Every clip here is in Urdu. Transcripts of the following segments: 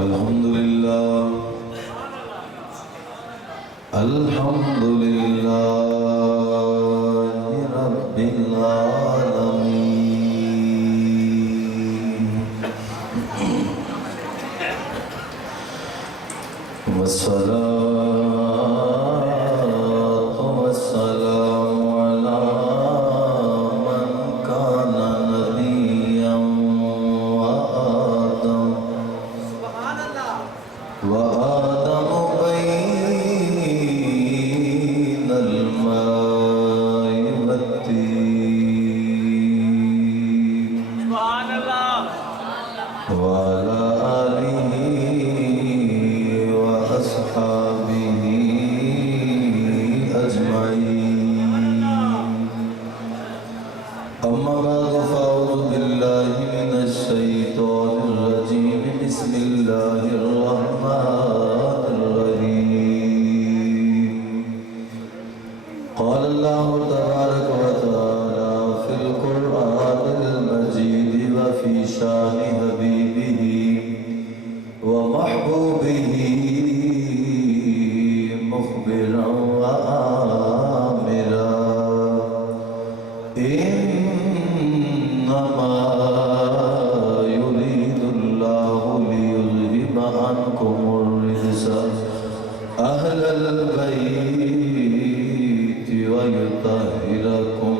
الحمد لله الحمد لله رب العالمين والصلاة والسلام على من كان نبيا وآدم بين الماء والطين وعلى آله وأصحابه أجمعين أما بعد فأعوذ بالله من الشيطان الرجيم بسم الله الرحمن الرحيم قال الله تبارك وتعالى في القرآن المجيد وفي شان حبيبه ومحبوبه مخبرا وآمرا إنما يريد الله ليذهب عنكم الرجس أهل البيت ويطهركم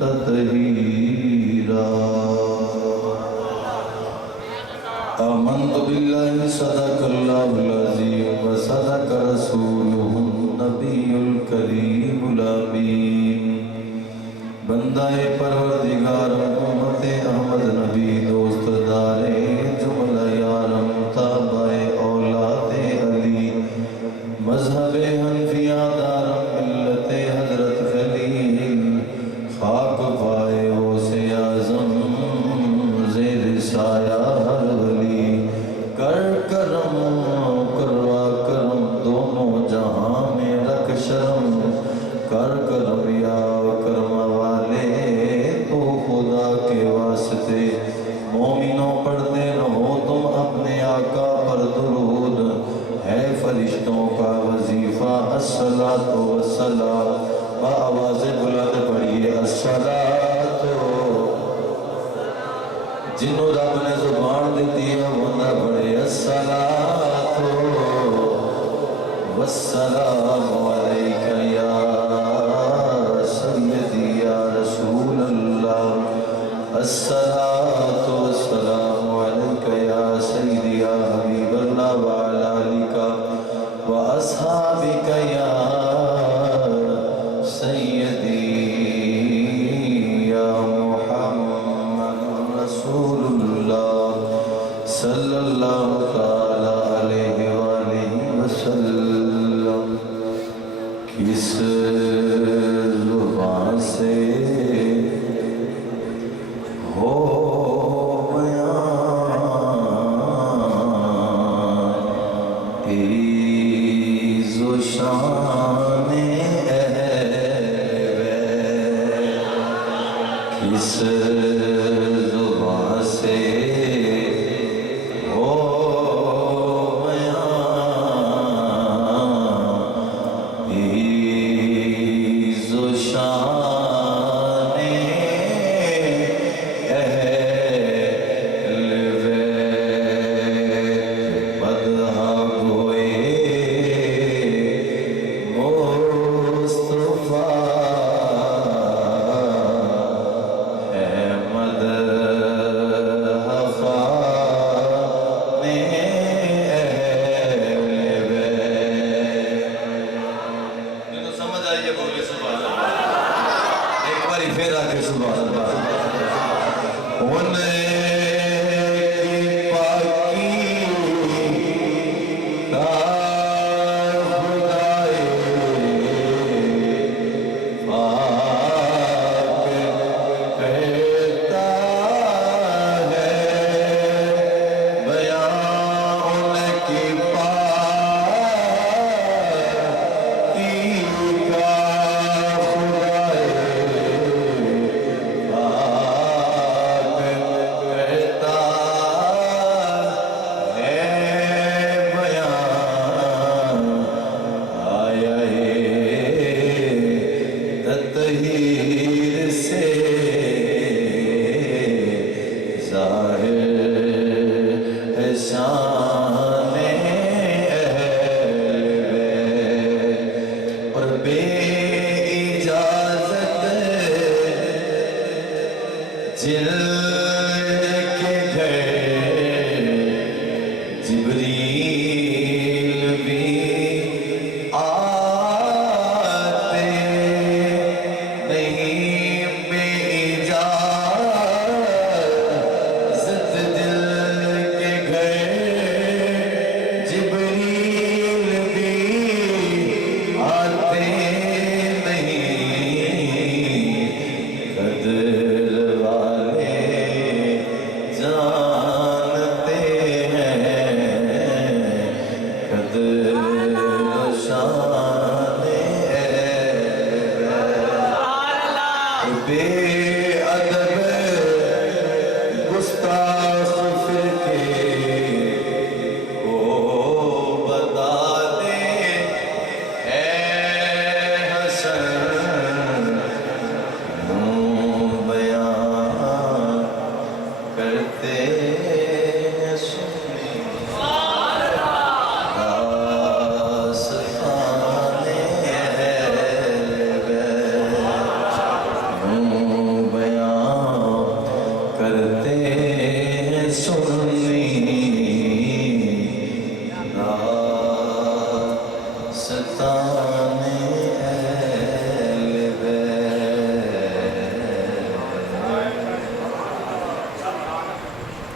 تطهيرا آمنت بالله صدق الله العظيم وصدق رسوله النبي الكريم الأمين بندہ پروردگار امت احمد نبی دوست دارے جملہ یارم تابع اولاد علی مذہب حنفیہ دارم ملت حضرت خلیل خاک پائے غوث اعظم زیر سایہ ہر ولی کر کرم کروا کرم دونوں جہاں میں رکھ شرم کر کرم یا کرم والے تو خدا کے واسطے مومنوں پڑھتے رہو تم اپنے آقا پر درود ہے فرشتوں کا وظیفہ الصلاۃ والسلام بآواز بلند پڑھیے الصلاۃ جنہوں رب نے زبان دیتی ہے وہ نہ پڑھے الصلاۃ والسلام علیک یا سیدی یا رسول اللہ الصلاۃ والسلام علیک یا سیدی یا حبیب اللہ وعلی آلک واصحابک یا سیدی یا محمد رسول اللہ صلی اللہ تعالی علیہ وآلہ وسلم کس زبان سے ہو بیان عز و شان اہل بیت کس زبان سے ہو بیان عز و شان اہل بیت مدح گوئے مصطفیٰ ہے کاش پھر کے کو بتا دے اے حسن بیان کرتے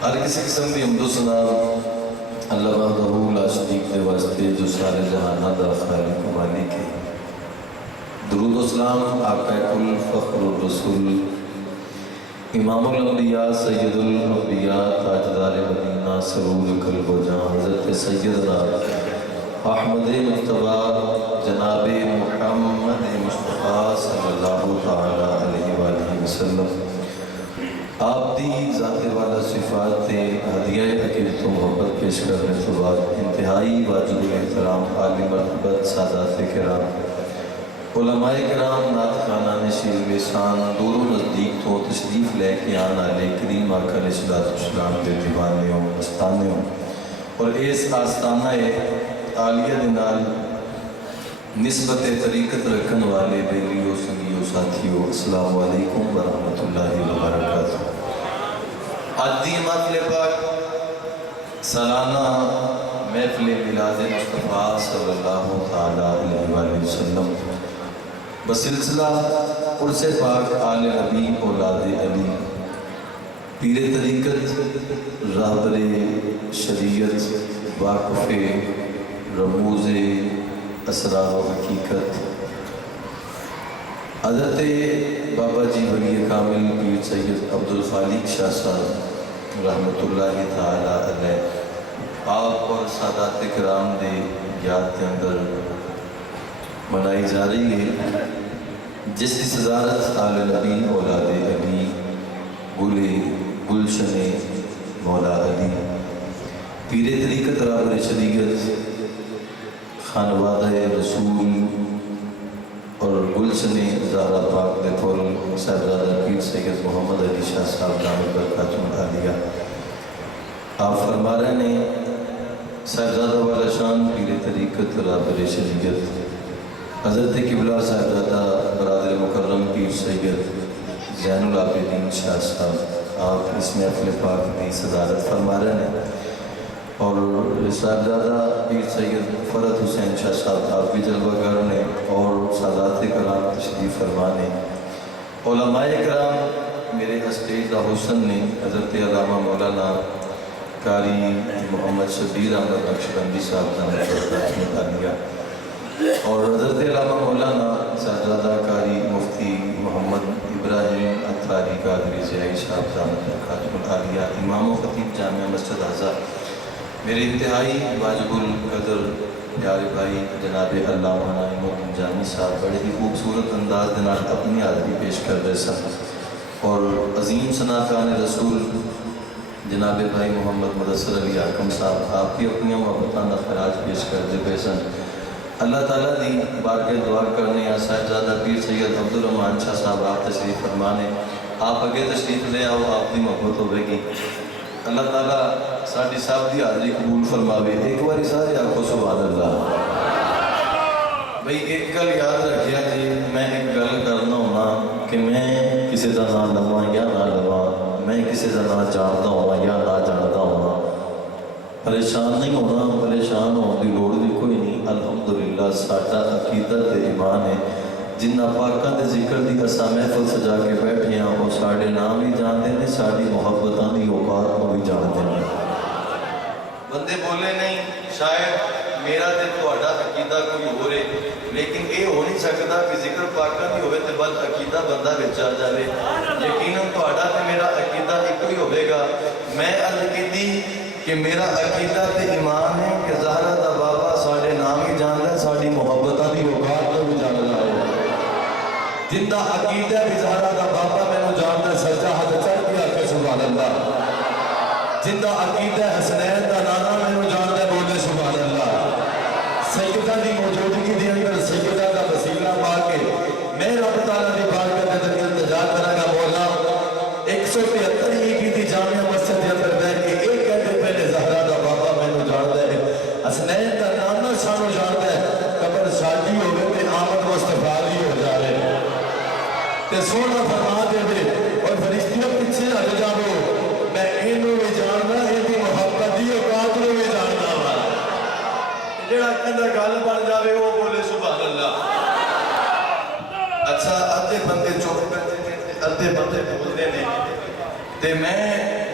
ہر کسی قسم کی حمد و ثنا اللہ وحدہ لا شریک دے واسطے جو سارے جہانہ دا خالق و مالک ہے۔ درود و سلام آقا کل فخر الرسول امام الانبیاء سید الانبیاء تاجدار مدینہ سرور قلب و جان حضرت سیدنا احمد مجتبی جناب محمد مصطفیٰ صلی اللہ تعالی علیہ وآلہ وسلم آپ دی ذات والا صفات تے ہدیہ عقیدت و محبت پیش کرنے کے بعد انتہائی واجب احترام عالی مرتبت سادات کرام علماء کرام نعت خوانان شیر ویسان دور و نزدیک تو تشریف لے کے آنا لے کریم آقا علیہ السلام کے دیوانے ہوں آستانے ہوں اور اس آستانہ عالیہ دنال نسبت طریقت رکھن والے بیلیوں سنگیوں ساتھیوں السلام علیکم ورحمۃ اللہ وبرکاتہ۔ آج دی محفل پاک سالانہ محفل میلاد مصطفیٰ صلی اللہ تعالی علیہ وآلہ وسلم بسلسلہ عرس پاک آل نبی اولاد علی پیر طریقت رہبر شریعت واقف رموز اسرار و حقیقت حضرت بابا جی ولی کامل پیر سید عبدالخالق شاہ صاحب رحمۃ اللہ تعالی علیہ آپ اور سادات کرام دے یاد کے اندر منائی جا رہی ہے جس کی صدارت آل نبی اولاد علی گلشن مولا علی پیر طریقت رہبر شریعت خانوادہ رسول اور گلشن زہرا پاک دے پھول صاحبزادہ پیر سید محمد علی شاہ صاحب دامت برکاتہ عالیہ آپ فرما رہے ہیں صاحبزادہ والا شان پیر طریقت رہبر شریعت حضرت قبلہ صاحبزادہ برادر مکرم پیر سید زین العابدین شاہ صاحب آپ اس محفل پاک کی صدارت فرما رہے ہیں اور صاحبزادہ پیر سید فرحت حسین شاہ صاحب آپ بھی جلوہ گر نے اور سادات کرام تشریف فرمانے علماء کرام میرے اسٹیج دا حسن نے حضرت علامہ مولانا قاری محمد شبیر احمد نقشبندی صاحب دامت عالیہ اور حضرت علامہ مولانا صاحبزادہ قاری مفتی محمد ابراہیم اتاری قادری زیائی صاحب دامت عالیہ امام و خطیب جامعہ مسجد اعظم میرے انتہائی واجب القدر پیارے بھائی جناب علامہ نعیم الدین جامی صاحب بڑے ہی خوبصورت انداز دنال اپنی حاضری پیش کر رہے سن اور عظیم صنعتکار رسول جناب بھائی محمد مدثر علی حاکم صاحب آپ کی اپنی محبتانہ خراج پیش کر دے سن اللہ تعالیٰ دی بارگاہ دعا کرنے یا صاحبزادہ پیر سید عبدالرحمان شاہ صاحب آپ تشریف فرمانے آپ اگے تشریف لے آؤ آپ دی محبت ہوئے گی اللہ تعالیٰ ساڑھی صاحب دی حاضری قبول فرماوے ایک باری سارے آنکھوں سبحان اللہ بھئی ایک گل یاد رکھیا جی میں ایک گل کرنا ہونا کہ میں کسی دا نہ لواں یا نہ لواں میں کسی دا نہ جانتا ہونا یا نہ جانتا ہونا پریشان نہیں ہونا پریشان ہونے دی لوڑ دی کوئی نہیں الحمدللہ ساڑھا عقیدت ایمان ہے جنہ پاکاں دے ذکر دی اسا محفل سجا کے بیٹھے ہیں وہ ساڑھے نام بھی جانتے ہیں ساڑھی محبتاں دی اوقات کو بھی جانتے ہیں بندے بولے نہیں شاید میرا تے تہاڈا عقیدہ کوئی ہو رہے لیکن یہ ہو نہیں سکتا کہ ذکر پاکاں دی ہوئے تے بل عقیدہ بندہ وچ آ جائے یقیناً تہاڈا تے میرا عقیدہ ایک ہی ہوئے گا میں عقیدی کہ میرا عقیدہ تے ایمان ہے کہ زہرا دا بابا ساڑھے نام ہی جان ہے ساڑھی محبتاں دی اوقات کو بھی جان ہے جن دا عقیدہ بھی زہرا دا بابا میں نے جانتا سجا حد چڑھ گیا کہ سبحان اللہ جندہ عقیدہ حسنین دا نانا میں جانتا ہے بولے سبحان اللہ سیدہ دی موجودگی دی اندر سیدہ دا وسیلہ پا کے میں رب تعالیٰ دی بارگاہ دے اندر التجا کرا گا مولا 173 کی دی جامعہ مسجد دے اندر بیٹھ کے ایک گھنٹے پہلے زہرا دا بابا میں جانتا ہے حسنین دا نانا سانو جانتا ہے قبر ساجی ہو گئے تے آمد مصطفیٰ دی ہو جا رہے تے سونا فرما دے دے اور فرشتیوں پیچھے ہٹ جاؤ میں انہوں بھی جاننا یہ محبت دی اوقات میں بھی جاننا ہوا جڑا کہندا گل بن جاوے وہ بولے سبحان اللہ اچھا ادھے بندے چپ کرتے ہیں ادھے بندے بولتے ہیں تے میں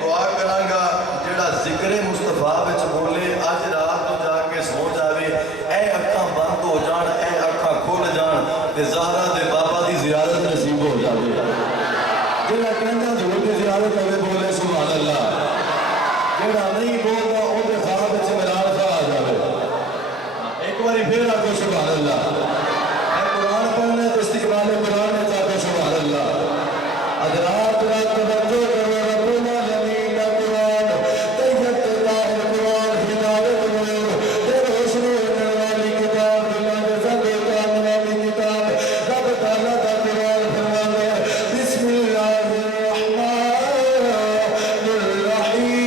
دعا کراں گا جڑا ذکر مصطفیٰ وچ بولے اج رات نوں جا کے سو جاوے اے اکھاں بند ہو جان اے اکھاں کھل جان تے زہرا دے بابا دی زیارت نصیب ہو جاوے جڑا کہندا حضور دی زیارت ہوے بولے سبحان اللہ جڑا نہیں بولدا او دے خواب وچ میرا خا آ جاوے ایک باری پھر آکو سبحان اللہ میں قرآن پڑھنے تو استقبال قرآن میں چاہتا سبحان اللہ ادرات رات توجہ کرو رب العالمین کا قرآن طیب طاہر قرآن ہدایت نور تے روشنی دینے والی کتاب دلوں دے زندے کرنے والی کتاب رب تعالیٰ کا قرآن فرماتا ہے بسم اللہ الرحمن الرحیم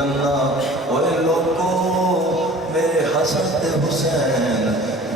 انما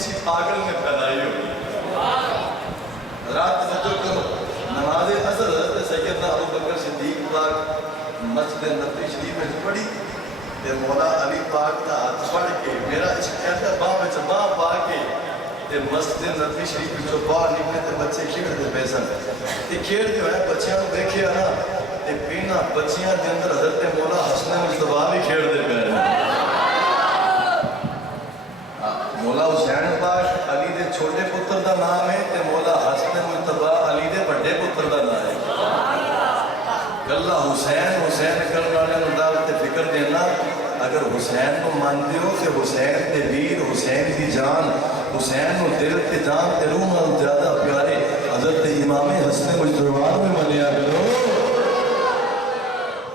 کسی پاگل میں پھیلائی ہوگی۔ رات توجہ کرو، نماز اثر حضرت سیدنا ابو بکر صدیق پاک مسجد نبوی شریف میں پڑھی تے مولا علی پاک کا ہاتھ پڑھ کے میرا عشق کہتا باں پا کے تے مسجد نبوی شریف میں جو باہر نکلے تے بچے کھیڑتے پے سن تے کھیڑ جو ہے بچیاں نوں دیکھیا نا تے پینا بچیاں دے اندر حضرت مولا حسن مجتبیٰ بھی کھیڑتے پے مولا حسین پاک علی دے چھوٹے پتر دا نام ہے تے مولا حسن مجتبیٰ علی دے بڑے پتر دا نام ہے۔ گلہ حسین حسین کرنے والے مدار تے فکر دینا اگر حسین کو مان دیو کہ حسین تے ویر حسین دی جان حسین کو دل تے جان تے روح نال زیادہ پیارے حضرت امام حسن مجتبیٰ میں منیا کرو۔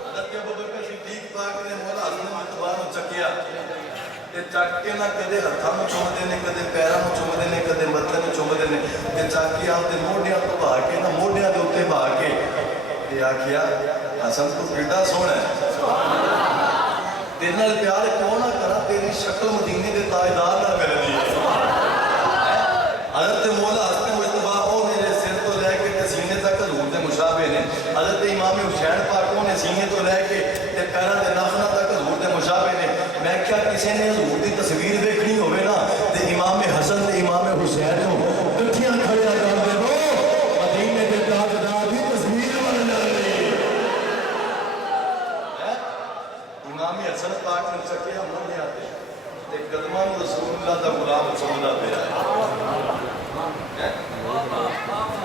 حضرت ابو بکر صدیق پاک نے مولا حسن مجتبیٰ کو چکیا تے چک کے نہ کدے ہتھاں نوں چومدے نے کدے پیراں نوں چومدے نے کدے متھے نوں چومدے نے تے چک کے آپ دے موڈیاں تو بہا کے نہ موڈیاں دے اوتے بہا کے تے آکھیا حسن تو کیڈا سوہنا ہے، تیرے نال پیار کیوں نہ کرا، تیری شکل مدینے دے تاجدار نال ملدی ہے۔ حضرت مولا حسن مجتبیٰ او میرے سر تو لے کے سینے تک حضور دے مشابہ نے، حضرت امام حسین پاک نے سینے تو لے کے پیراں دے ناخناں تک حضور دے مشابہ نے۔ میں کیا کسی نے حضور دی تصویر دیکھنی ہوئے نا تے امام حسن تے امام حسین کو کٹھیاں کھڑیا کر دے وہ مدینے دے تاجدار دی تصویر بن جاندی۔ امام حسن پاک نے چکیا موڈے آتے تے قدماں رسول اللہ دا غلام چومدا پیا ہے۔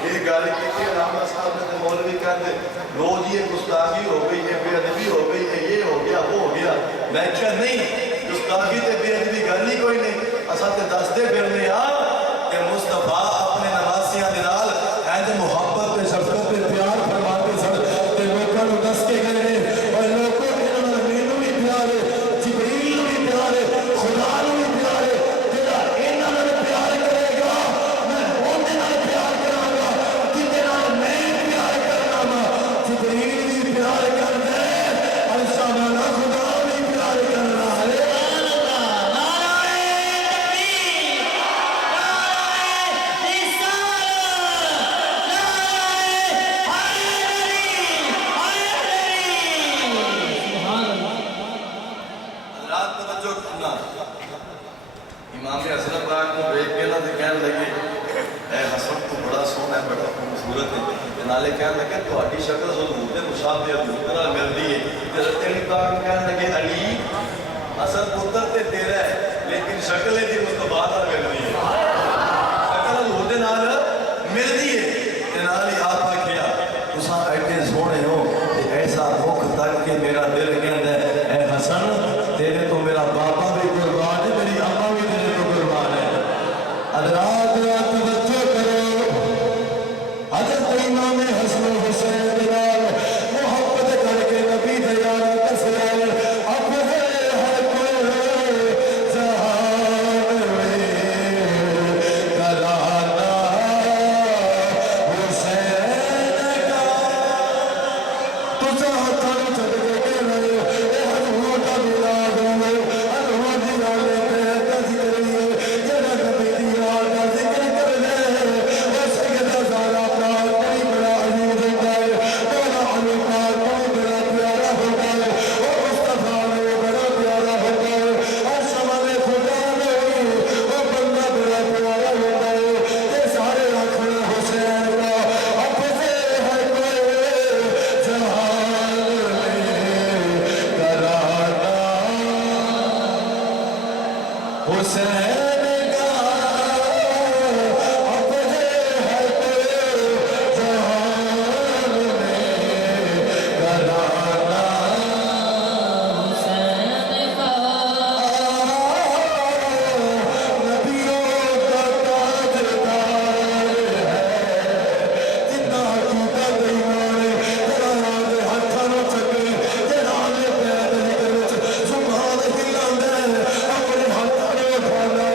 یہ گل کی علامہ صاحب نے مولوی کہتے روز یہ گستاخی ہو گئی، یہ بے ادبی ہو گئی، یہ ہو گیا وہ ہو گیا۔ میں کیا نہیں، گستاخی تے بے ادبی گل ہی کوئی نہیں، اساں تے دسدے پھرنے آ کہ مصطفیٰ اپنے نواسیاں دے نال انج محبت تے شفقت تے پیار فرما کے سن تے لوکاں نوں دس کے گئے اور لوکوں انہاں نال مینوں بھی پیار ہے، جبریل نوں بھی پیار ہے، خدا نوں بھی پیار ہے، جڑا انہاں نال پیار کرے گا میں اودے نال پیار کراں گا، جدے نال میں پیار کرنا وا جبریل بھی پیار کردا ہے اور سامانا خدا بھی پیار کرنا ہے۔ امام حسن پاک کو دیکھ کے نہ کہنے لگے اے حسن تو بڑا سونا ہے، بڑا خوبصورت ہے، نالے کہنے لگے تہاڈی شکل حضور دے مشابہ حضور نال ملدی ہے۔ حضرت علی پاک کہنے لگے علی حسن پتر تے تیرا ہے لیکن شکل دی مصطفیٰ نال ملدی ہے، شکل حضور دے نال ملدی ہے۔ تے نال ہی آپ آکھیا تساں ایڈے سونے ہو تے ایسا مکھ تک کہ میرا دل کہندا ہے اے حسن تیرے تو میرا باپا بھی قربان ہے، میری اماں بھی تیرے تو قربان ہے۔ حضرات توجہ کرو، حضرت امام حسن حسین بلال محبت کر کے نبی دیار کسرال اب ہے ہر کوئی جہان میں کرانا حسین کا تو چاہتا نو چھڑ کے کہہ رہے ہو اے حضور کا بلاد ہو حضور دی نالے پہ دس کریے جڑا نبی دیار کا ذکر کر لے وہ سیدہ زہرا پاک کوئی بڑا عزیز ہوتا ہے، مولا علی پاک کوئی بڑا پیارا ہوتا ہے، وہ مصطفیٰ میں بڑا پیارا ہوتا ہے، اور شمال خدا میں وہ بندہ بڑا پیارا ہوتا ہے۔ یہ سارے رکھنا حسین کا اب سے ہر کوئی جہان میں کرانا حسین کا اب ہے ہر کوئی جہان میں کرانا حسین کا نبیوں کا تاجدار ہے جتنا حقیقت ایمان جڑا دے ہتھاں نوں چکے جڑا دے پیر دے وچ سبحان اللہ اپنے ہاتھاں نوں اٹھانا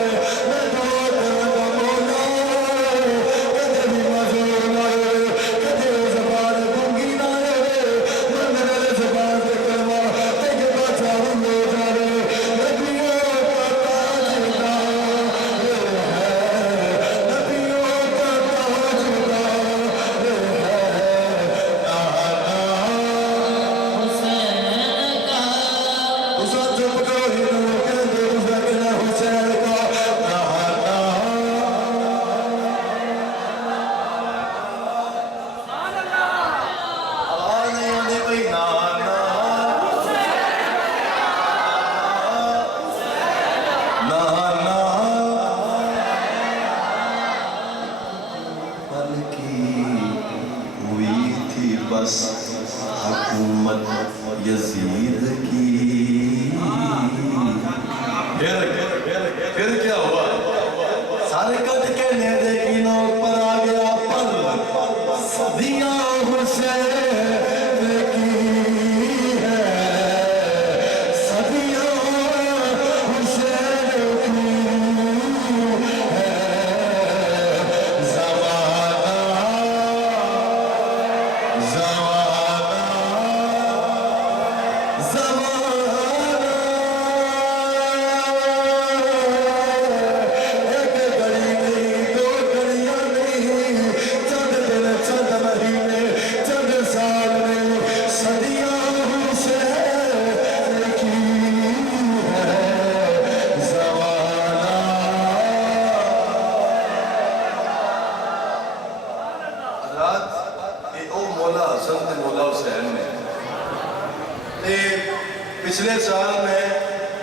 نے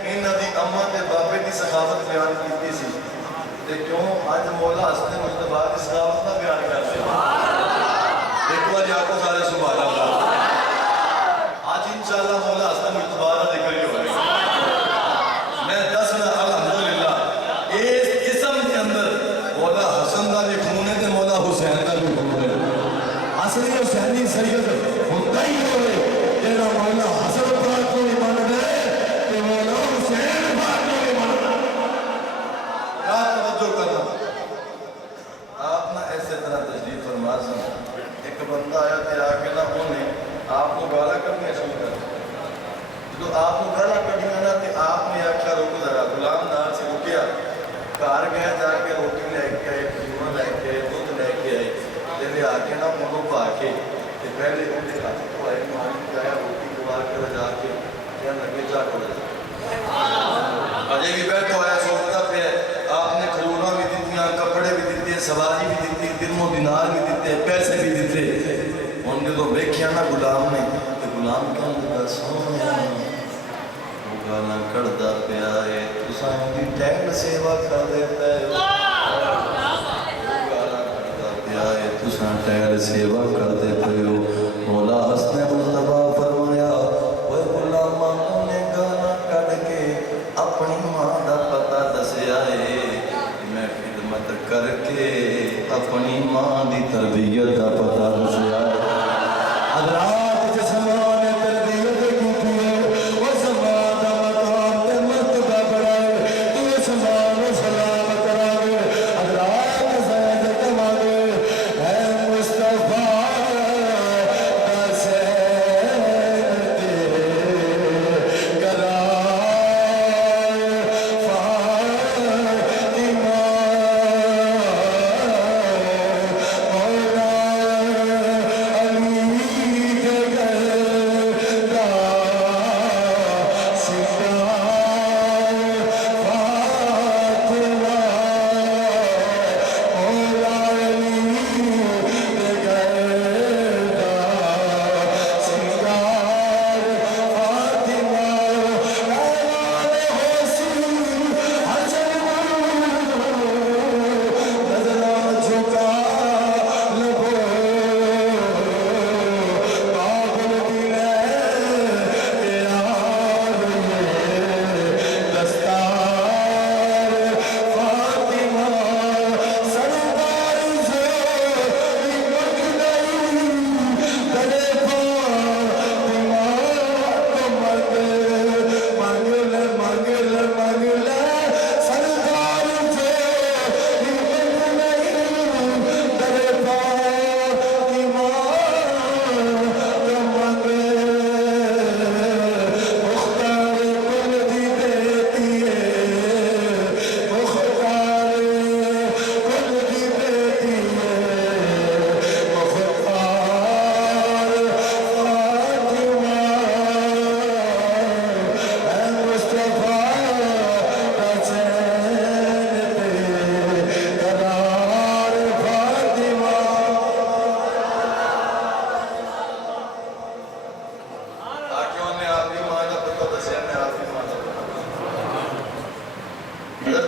انہاں دی اماں تے بابے دی سخاوت بیان کیتی سی تے کیوں اج مولا حسن مصطفیٰ دی سخاوت دا بیان کرتے ہیں ایک بار آکو سارے سبحان اللہ آج انشاءاللہ مولا حسن مصطفیٰ دا ذکر ہی ہوئے میں دسنا الحمدللہ اس جسم کے اندر مولا حسن دا بھی خون ہے تے مولا حسین دا بھی خون ہے اصلی حسینی سید ہوتا ہی ہوئے جیڑا مولا حسن پاک کو ایمان دے کہ مولا حسین پاک کو ایمان دے کیا توجہ کرنا آپ نہ ایسے طرح تشریف فرما سن ایک بندہ آیا تے آکے نہ ہونے آپ کو گالا کرنے شروع کر تو آپ کو گالا کرنے نہ تے آپ نے آکھا روک ذرا غلام نال سے رکیا کار گیا جا کے روٹی لے کے آئے کھجور لے کے آئے دودھ لے کے آئے جنہیں آکے نہ منو پا کے پہلے انہیں ہاتھ کو آئے مانی جایا روٹی کھوا کے رجا کے کہنے لگے جا کر اجے بھی بیٹھا ہوا ہے سوچتا پہ آپ نے کھجوراں بھی دیتیاں کپڑے بھی دیتے سواری بھی دیتی درم و دینار بھی دیتے پیسے بھی دیتے ان نے تو دیکھیا نا غلام نے کہ غلام کیوں لگا سونا وہ گانا کڑدا پیا ہے تساں دی ٹینڈ سیوا کر دیتا ہے تساں ٹہر سیوا کر دے پہو مولا حسن مصطفیٰ فرمایا وہ غلاماں نے گانا کڑ کے اپنی ماں دا پتہ دسیا ہے میں خدمت کر کے اپنی ماں دی تربیت دا پتہ دسیا ہے حضرات جس ماں نے تربیت کی ہے وہ زمان دا مقام تے مرتبہ بڑھائے تو اس ماں نے سلام کرائے حضرات زید کمانے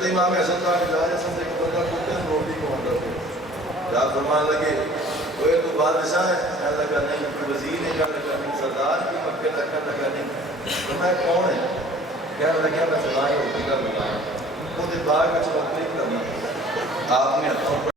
امام حسن کا جائے سن ایک بندہ کتے روٹی کو اندر تھے جب فرمان لگے وہ تو بادشاہ ہے کہنے لگا نہیں کوئی وزیر ہے کہنے لگا نہیں سردار کی مکے تک کہنے لگا نہیں تو میں کون ہے کہنے لگا میں سلائی روٹی کا بنا وہ دے باغ میں نوکری کرنا آپ نے